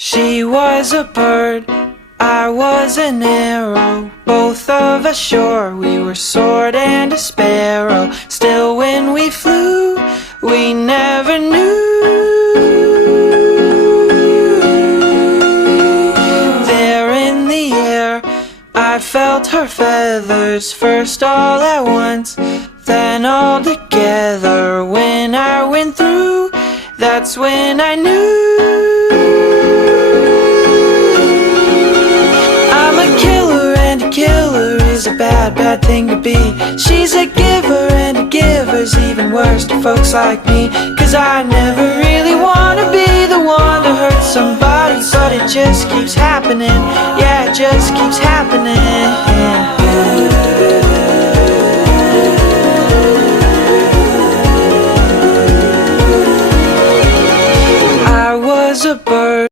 She was a bird, I was an arrow. Both of us sure we were sword and a sparrow. Still when we flew, we never knew. There in the air, I felt her feathers, first all at once, then all together. When I went through, that's when I knew. I'm a killer, and a killer is a bad, bad thing to be. She's a giver, and a giver's even worse to folks like me. Cause I never really wanna be the one to hurt somebody, but it just keeps happening. Yeah, it just keeps happening.